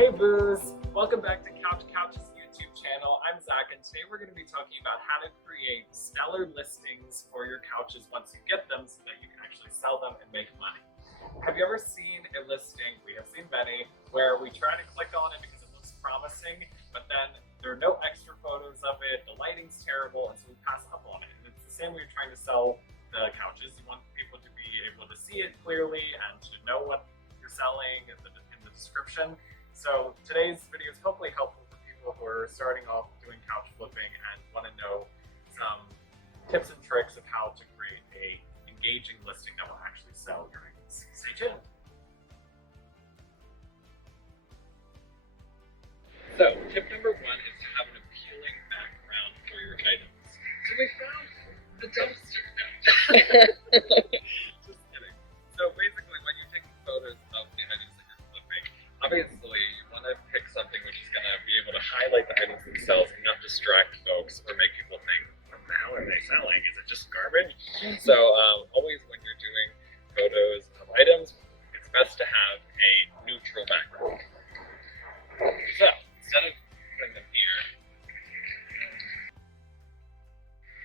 Hey Boos! Welcome back to Couch Couch's YouTube channel. I'm Zach, and today we're going to be talking about how to create stellar listings for your couches once you get them so that you can actually sell them and make money. Have you ever seen a listing, we have seen many, where we try to click on it because it looks promising, but then there are no extra photos of it, the lighting's terrible, and so we pass up on it. And it's the same when you're trying to sell the couches. You want people to be able to see it clearly and to know what you're selling in the description. So today's video is hopefully helpful for people who are starting off doing couch flipping and want to know some tips and tricks of how to create a engaging listing that will actually sell your items. Stay tuned. So tip number one is to have an appealing background for your items. So we found the dumpster. Just kidding. So basically when you're taking photos of the items that you're flipping, obviously you want to pick something which is going to be able to highlight the items themselves and not distract folks or make people think, what the hell are they selling? Is it just garbage? So always when you're doing photos of items, it's best to have a neutral background. So instead of putting them here,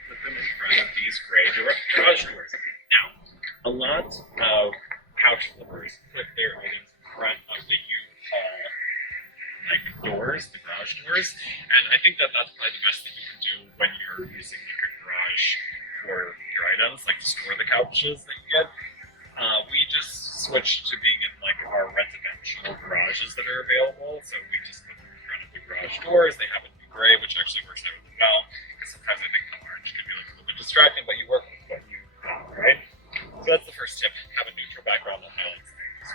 put them in front of these gray garage doors. Now, a lot of couch flippers put their items in front of the U-Haul doors, the garage doors, and I think that that's probably the best thing you can do when you're using like a garage for your items, like to store the couches that you get. We just switched to being in like our residential garages that are available, so we just put them in front of the garage doors. They happen to be gray, which actually works out really well, because sometimes I think the orange can be like a little bit distracting, but you work with what you have, right? So that's the first tip, have a neutral background that highlights things.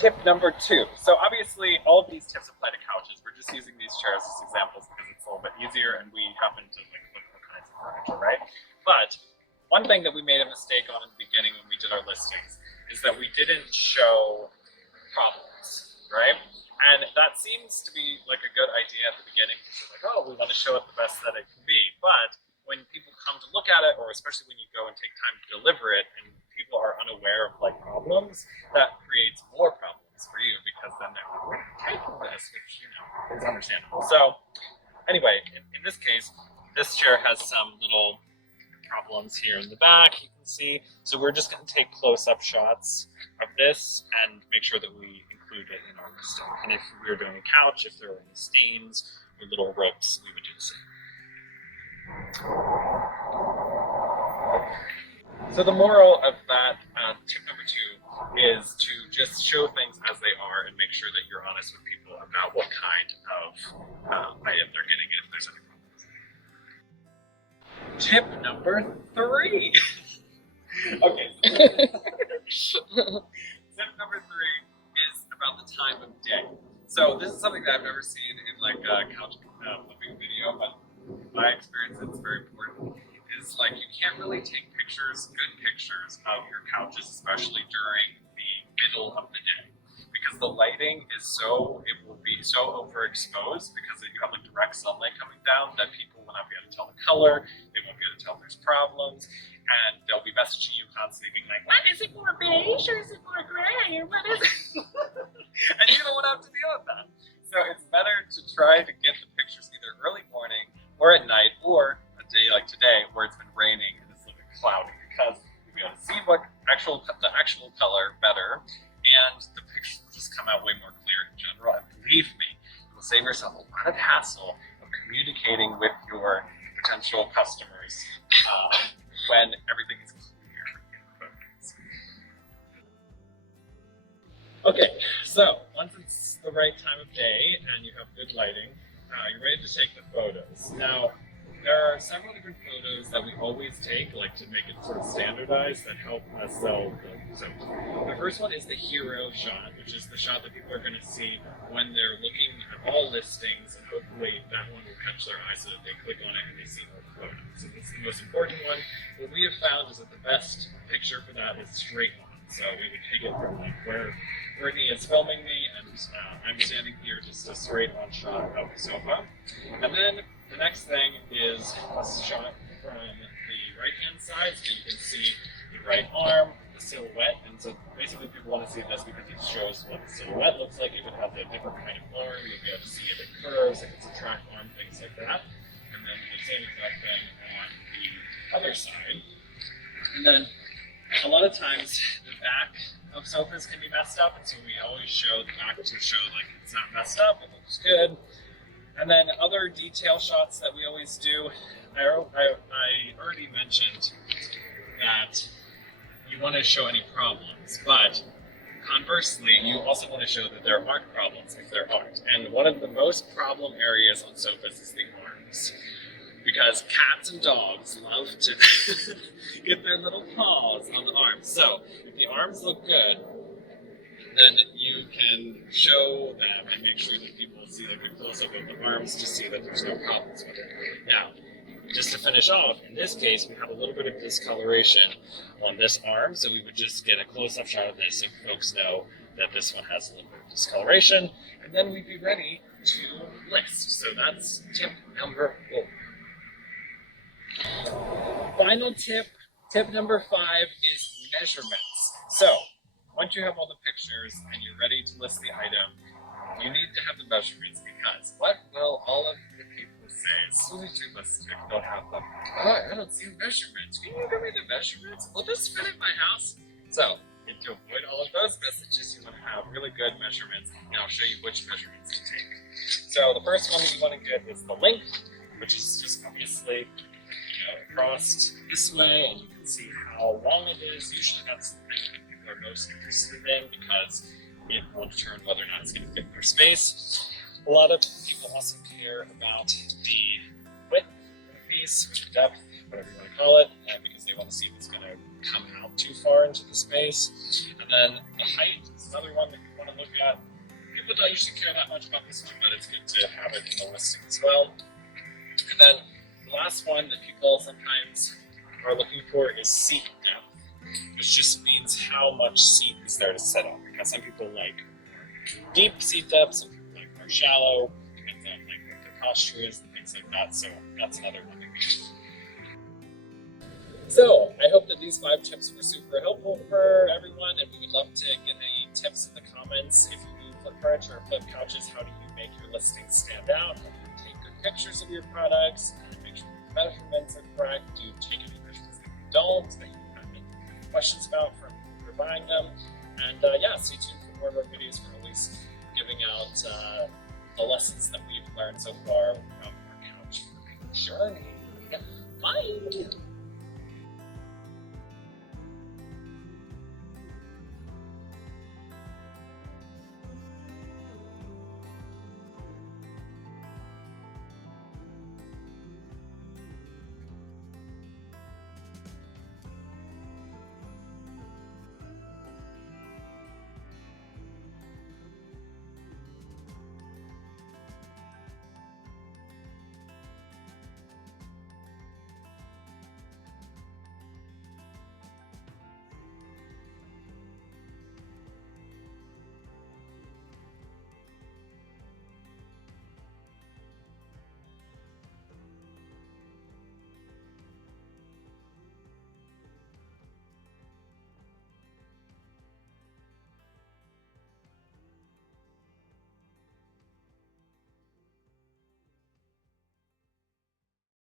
Tip number two. So obviously all of these tips apply to couches. We're just using these chairs as examples because it's a little bit easier and we happen to like flip all kinds of furniture, right? But one thing that we made a mistake on in the beginning when we did our listings is that we didn't show problems, right? And that seems to be like a good idea at the beginning because we're like, oh, we want to show it the best that it can be. But when people come to look at it, or especially when you go and take time to deliver it and people are unaware of like problems, that creates more problems for you because then they're like, where did I take this? Which, you know, is understandable. So anyway, in this case, this chair has some little problems here in the back, you can see. So we're just going to take close-up shots of this and make sure that we include it in our listing. And if we were doing a couch, if there were any stains or little rips, we would do the same. So the moral of that tip number two is to just show things as they are and make sure that you're honest with people about what kind of item they're getting and if there's any problems. Tip number three. Okay. Tip number three is about the time of day. So this is something that I've never seen in like a couch flipping video, but my experience it's very important. Is like you can't really take good pictures of your couches, especially during the middle of the day, because the lighting is it will be so overexposed because you have like direct sunlight coming down that people will not be able to tell the color, they won't be able to tell there's problems, and they'll be messaging you constantly being like, what, is it more beige or is it more gray or what is it? And you don't want to have to deal with that. So it's better to try to get the pictures either early morning or at night or a day like today where it's been raining and it's looking cloudy, because you'll be able to see the actual color better and the pictures will just come out way more clear in general. And believe me, it will save yourself a lot of hassle of communicating with your potential customers when everything is clear in photos. Okay, so once it's the right time of day and you have good lighting, you're ready to take the photos. Now, there are several different photos that we always take, like to make it sort of standardized, that help us sell them. So the first one is the hero shot, which is the shot that people are going to see when they're looking at all listings, and hopefully that one will catch their eye so that they click on it and they see more photos. So this is the most important one. What we have found is that the best picture for that is straight on. So we would take it from like where Brittany is filming me, and I'm standing here, just a straight on shot of the sofa. And then the next thing is a shot from the right hand side, so you can see the right arm, the silhouette, and so basically people want to see this because it shows what the silhouette looks like. If it has a different kind of arm, you'll be able to see if it curves, if it's a track arm, things like that. And then the same exact thing on the other side. And then a lot of times the back of sofas can be messed up, and so we always show the back to show like it's not messed up, it looks good. And then other detail shots that we always do, I already mentioned that you want to show any problems, but conversely, you also want to show that there aren't problems if there aren't. And one of the most problem areas on sofas is the arms. Because cats and dogs love to get their little paws on the arms. So if the arms look good, then you can show them and make sure that people see like a close-up of the arms to see that there's no problems with it. Now, just to finish off, in this case, we have a little bit of discoloration on this arm, so we would just get a close-up shot of this so folks know that this one has a little bit of discoloration, and then we'd be ready to list. So that's tip number 4. Final tip number 5 is measurements. So, once you have all the pictures and you're ready to list the item, you need to have the measurements, because what will all of the people say as soon as you list it if you don't have them? Oh, I don't see the measurements. Can you give me the measurements? Will this fit in my house? So, to avoid all of those messages, you want to have really good measurements, and I'll show you which measurements to take. So, the first one that you want to get is the length, which is just obviously across this way, and you can see how long it is. Usually that's the thing that people are most interested in because it will determine whether or not it's going to fit their space. A lot of people also care about the width of the piece, or the depth, whatever you want to call it, because they want to see if it's going to come out too far into the space. And then the height is another one that you want to look at. People don't usually care that much about this one, but it's good to have it in the listing as well. And then the last one that people sometimes are looking for is seat depth, which just means how much seat is there to sit on. Because some people like deep seat depth, some people like more shallow, depends on like what their posture is and things like that. So that's another one that we do. So I hope that these 5 tips were super helpful for everyone, and we would love to get any tips in the comments. If you do flip furniture or flip couches, how do you make your listings stand out? How do you take good pictures of your products? Make sure the measurements are correct. Do you take any measurements that you don't, that you have any questions about from people who are buying them? And yeah, stay tuned for more of our videos. We're always giving out the lessons that we've learned so far from our couch flipping journey. Bye!